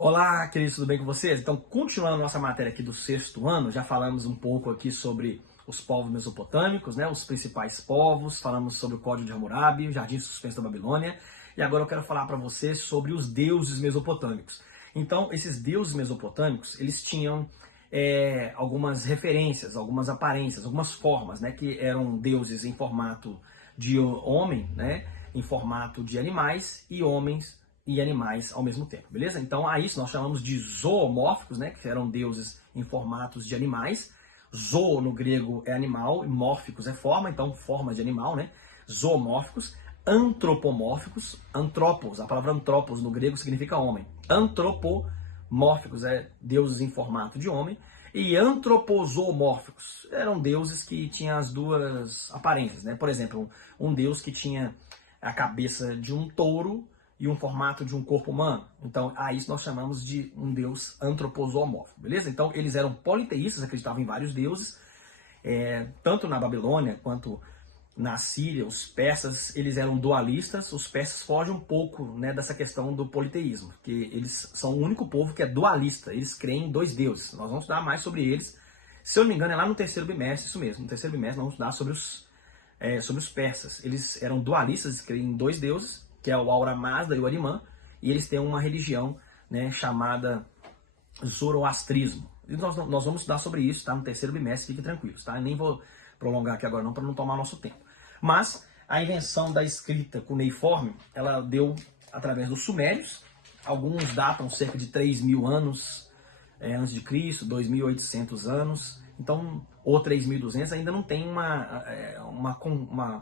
Olá, queridos, tudo bem com vocês? Então, continuando nossa matéria aqui do sexto ano, já falamos um pouco aqui sobre os povos mesopotâmicos, né, os principais povos, falamos sobre o Código de Hammurabi, o Jardim Suspenso da Babilônia, e agora eu quero falar para vocês sobre os deuses mesopotâmicos. Então, esses deuses mesopotâmicos, eles tinham algumas referências, algumas aparências, algumas formas, né, que eram deuses em formato de homem, né, em formato de animais e homens e animais ao mesmo tempo, beleza? Então a isso nós chamamos de zoomórficos, né, que eram deuses em formatos de animais. Zoo no grego é animal, e mórficos é forma, então formas de animal, né? Zoomórficos, antropomórficos, antropos, a palavra antropos no grego significa homem. Antropomórficos é deuses em formato de homem e antropozoomórficos eram deuses que tinham as duas aparências, né? Por exemplo, um deus que tinha a cabeça de um touro e um formato de um corpo humano. Então, a isso nós chamamos de um deus antropozoomórfico, beleza? Então, eles eram politeístas, acreditavam em vários deuses, tanto na Babilônia quanto na Síria, os persas, eles eram dualistas. Os persas fogem um pouco, né, dessa questão do politeísmo, porque eles são o único povo que é dualista, eles creem em dois deuses. Nós vamos estudar mais sobre eles. Se eu não me engano, é lá no terceiro bimestre, isso mesmo, no terceiro bimestre nós vamos estudar sobre os persas. Eles eram dualistas, creem em dois deuses, que é o Ahura Mazda e o Ahriman, e eles têm uma religião, né, chamada zoroastrismo. E nós vamos estudar sobre isso, tá? No terceiro bimestre, fiquem tranquilos, tá? Eu nem vou prolongar aqui agora não, para não tomar nosso tempo. Mas a invenção da escrita cuneiforme, ela deu através dos sumérios. Alguns datam cerca de 3.000 anos antes de Cristo, 2.800 anos. Então, ou 3.200, ainda não tem uma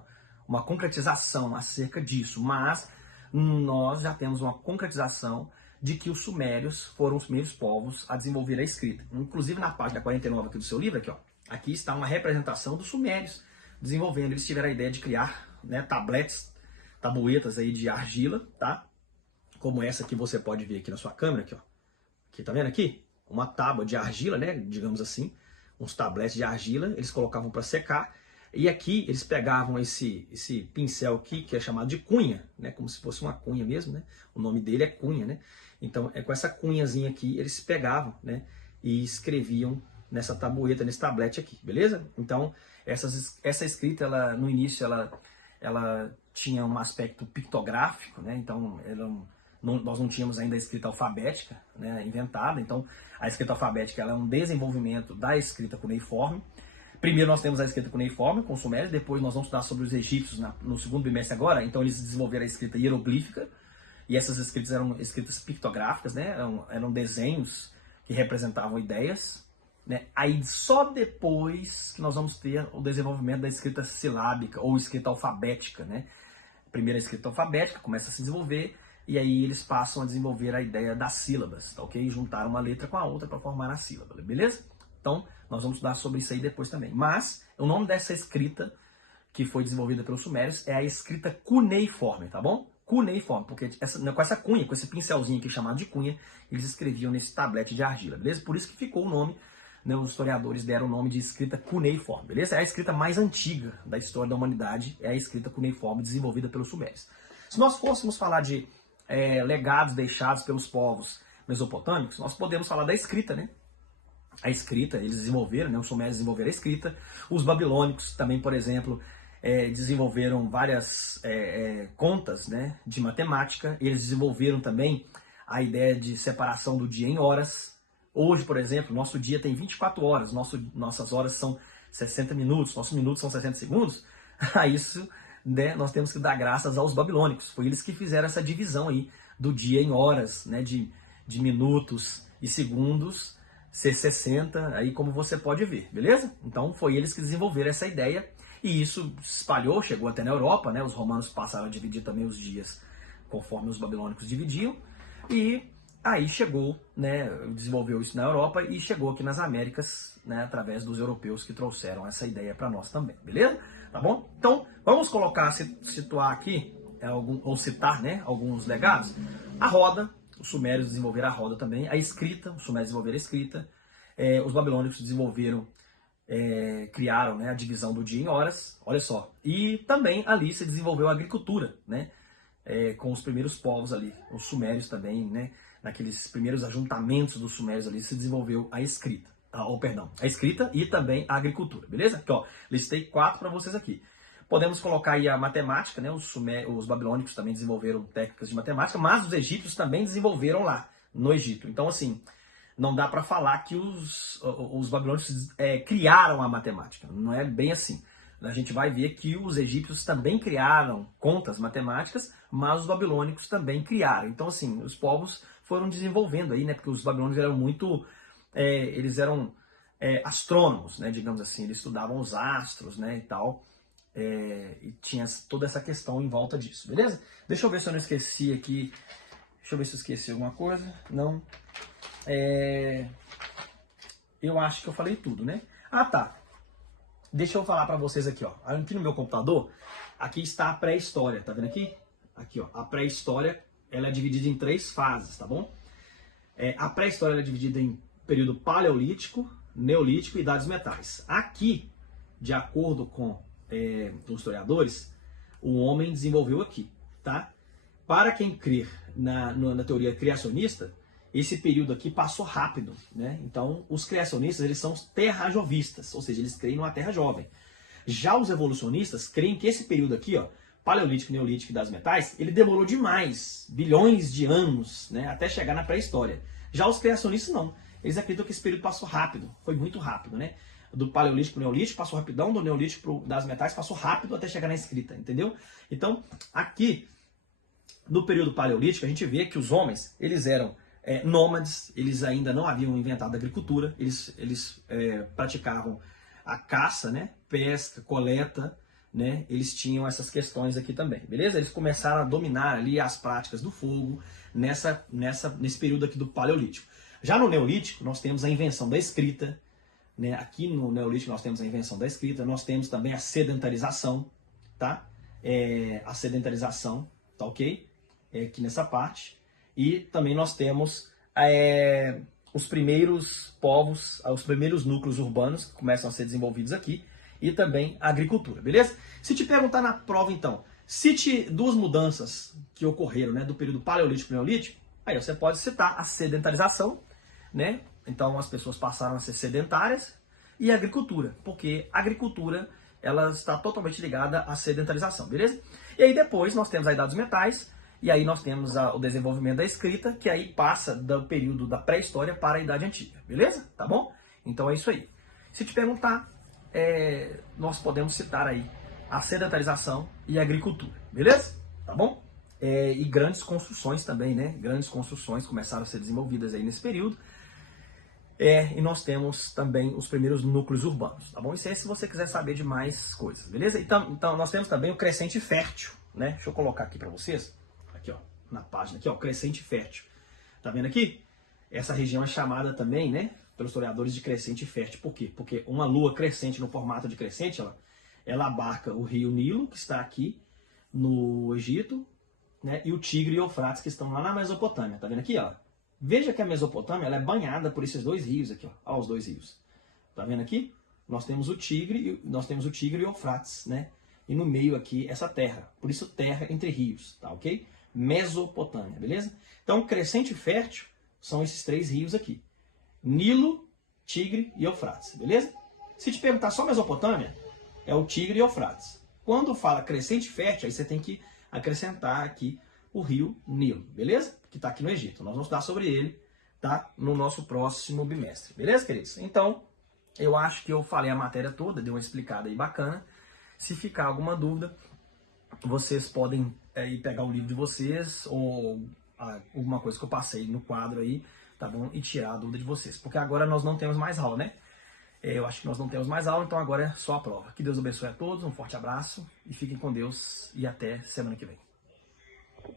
concretização acerca disso, mas nós já temos uma concretização de que os sumérios foram os primeiros povos a desenvolver a escrita. Inclusive na página 49 aqui do seu livro, aqui está uma representação dos sumérios desenvolvendo. Eles tiveram a ideia de criar, né, tabuetas aí de argila, tá? Como essa que você pode ver aqui na sua câmera, aqui, tá vendo aqui? Uma tábua de argila, né, digamos assim, uns tabletes de argila, eles colocavam para secar. E aqui eles pegavam esse pincel aqui, que é chamado de cunha, né? Como se fosse uma cunha mesmo, né? O nome dele é cunha, né? Então, com essa cunhazinha aqui, eles pegavam, né? E escreviam nessa tabueta, nesse tablete aqui, beleza? Então, essa escrita, no início, ela tinha um aspecto pictográfico, né? Então, nós não tínhamos ainda a escrita alfabética, né, inventada. Então, a escrita alfabética ela é um desenvolvimento da escrita cuneiforme. Primeiro nós temos a escrita cuneiforme com os sumérios, depois nós vamos estudar sobre os egípcios no segundo bimestre agora. Então eles desenvolveram a escrita hieroglífica, e essas escritas eram escritas pictográficas, né? Eram desenhos que representavam ideias, né? Aí só depois que nós vamos ter o desenvolvimento da escrita silábica ou escrita alfabética, né? Primeiro a escrita alfabética começa a se desenvolver, e aí eles passam a desenvolver a ideia das sílabas, tá ok? Juntar uma letra com a outra para formar a sílaba, beleza? Então, nós vamos estudar sobre isso aí depois também. Mas, o nome dessa escrita que foi desenvolvida pelos sumérios é a escrita cuneiforme, tá bom? Cuneiforme, porque com essa cunha, com esse pincelzinho aqui chamado de cunha, eles escreviam nesse tablete de argila, beleza? Por isso que ficou o nome, né, os historiadores deram o nome de escrita cuneiforme, beleza? É a escrita mais antiga da história da humanidade, é a escrita cuneiforme desenvolvida pelos sumérios. Se nós fôssemos falar de legados deixados pelos povos mesopotâmicos, nós podemos falar da escrita, né? A escrita, eles desenvolveram, né? Os sumérios desenvolveram a escrita. Os babilônicos também, por exemplo, desenvolveram várias contas, né, de matemática. Eles desenvolveram também a ideia de separação do dia em horas. Hoje, por exemplo, nosso dia tem 24 horas, nossas horas são 60 minutos, nossos minutos são 60 segundos. A isso, né, nós temos que dar graças aos babilônicos. Foi eles que fizeram essa divisão aí do dia em horas, né, de minutos e segundos, ser 60, aí como você pode ver, beleza? Então foi eles que desenvolveram essa ideia, e isso se espalhou, chegou até na Europa, né? Os romanos passaram a dividir também os dias conforme os babilônicos dividiam, e aí chegou, né, desenvolveu isso na Europa e chegou aqui nas Américas, né, através dos europeus que trouxeram essa ideia para nós também, beleza? Tá bom? Então, vamos situar aqui, ou citar, né, alguns legados. A roda, os sumérios desenvolveram a roda também, a escrita, os sumérios desenvolveram a escrita, os babilônicos desenvolveram, criaram, né, a divisão do dia em horas, olha só. E também ali se desenvolveu a agricultura, né? com os primeiros povos ali, os sumérios também, né? Naqueles primeiros ajuntamentos dos sumérios ali se desenvolveu a escrita. A escrita e também a agricultura, beleza? Aqui, ó, listei 4 para vocês aqui. Podemos colocar aí a matemática, né? Os babilônicos também desenvolveram técnicas de matemática, mas os egípcios também desenvolveram lá no Egito. Então, assim, não dá para falar que os babilônicos criaram a matemática. Não é bem assim. A gente vai ver que os egípcios também criaram contas matemáticas, mas os babilônicos também criaram. Então, assim, os povos foram desenvolvendo aí, né? Porque os babilônicos eram muito... eles eram astrônomos, né? Digamos assim. Eles estudavam os astros, né? E tal. E tinha toda essa questão em volta disso, beleza? Deixa eu ver se eu não esqueci aqui. Deixa eu ver se eu esqueci alguma coisa. Não. Eu acho que eu falei tudo, né? Ah, tá. Deixa eu falar para vocês aqui, ó. Aqui no meu computador, aqui está a pré-história, tá vendo aqui? Aqui, ó. A pré-história, ela é dividida em 3 fases, tá bom? A pré-história ela é dividida em período paleolítico, neolítico e idade dos metais. Aqui, de acordo com os historiadores, o homem desenvolveu aqui, tá? Para quem crer na teoria criacionista, esse período aqui passou rápido, né? Então, os criacionistas, eles são terrajovistas, ou seja, eles creem numa terra jovem. Já os evolucionistas creem que esse período aqui, ó, paleolítico, neolítico e das metais, ele demorou demais, bilhões de anos, né, até chegar na pré-história. Já os criacionistas não. Eles acreditam que esse período passou rápido, foi muito rápido, né? Do paleolítico para o neolítico passou rapidão, do neolítico das metais passou rápido até chegar na escrita, entendeu? Então, aqui, no período paleolítico, a gente vê que os homens, eles eram nômades, eles ainda não haviam inventado a agricultura, eles praticavam a caça, né, pesca, coleta, né, eles tinham essas questões aqui também, beleza? Eles começaram a dominar ali as práticas do fogo nesse período aqui do paleolítico. Já no neolítico, nós temos a invenção da escrita, né? Aqui no neolítico nós temos a invenção da escrita, nós temos também a sedentarização, tá? A sedentarização, tá ok? Aqui nessa parte. E também nós temos os primeiros povos, os primeiros núcleos urbanos que começam a ser desenvolvidos aqui, e também a agricultura, beleza? Se te perguntar na prova, então, cite 2 mudanças que ocorreram, né, do período paleolítico para o neolítico, aí você pode citar a sedentarização, né? Então as pessoas passaram a ser sedentárias, e a agricultura, porque a agricultura ela está totalmente ligada à sedentarização, beleza? E aí depois nós temos a idade dos metais, e aí nós temos o desenvolvimento da escrita, que aí passa do período da pré-história para a idade antiga, beleza? Tá bom? Então é isso aí. Se te perguntar, nós podemos citar aí a sedentarização e a agricultura, beleza? Tá bom? E grandes construções também, né? Grandes construções começaram a ser desenvolvidas aí nesse período. E nós temos também os primeiros núcleos urbanos, tá bom? Isso aí se você quiser saber de mais coisas, beleza? Então nós temos também o crescente fértil, né? Deixa eu colocar aqui para vocês. Aqui, ó, na página aqui, ó, crescente fértil. Tá vendo aqui? Essa região é chamada também, né, pelos historiadores de crescente fértil. Por quê? Porque uma lua crescente no formato de crescente, ela abarca o rio Nilo, que está aqui no Egito, né, e o Tigre e o Eufrates, que estão lá na Mesopotâmia. Tá vendo aqui, ó? Veja que a Mesopotâmia ela é banhada por esses 2 rios aqui, ó. Ó, os 2 rios. Tá vendo aqui? Nós temos o Tigre e o Eufrates, né? E no meio aqui essa terra. Por isso terra entre rios, tá ok? Mesopotâmia, beleza? Então, crescente fértil são esses 3 rios aqui. Nilo, Tigre e Eufrates, beleza? Se te perguntar só Mesopotâmia, é o Tigre e Eufrates. Quando fala crescente fértil, aí você tem que acrescentar aqui o rio Nilo, beleza? Que está aqui no Egito. Nós vamos estudar sobre ele, tá? No nosso próximo bimestre, beleza, queridos? Então, eu acho que eu falei a matéria toda, dei uma explicada aí bacana. Se ficar alguma dúvida, vocês podem ir pegar o livro de vocês ou alguma coisa que eu passei no quadro aí, tá bom? E tirar a dúvida de vocês. Porque agora nós não temos mais aula, né? Eu acho que nós não temos mais aula, então agora é só a prova. Que Deus abençoe a todos, um forte abraço e fiquem com Deus e até semana que vem.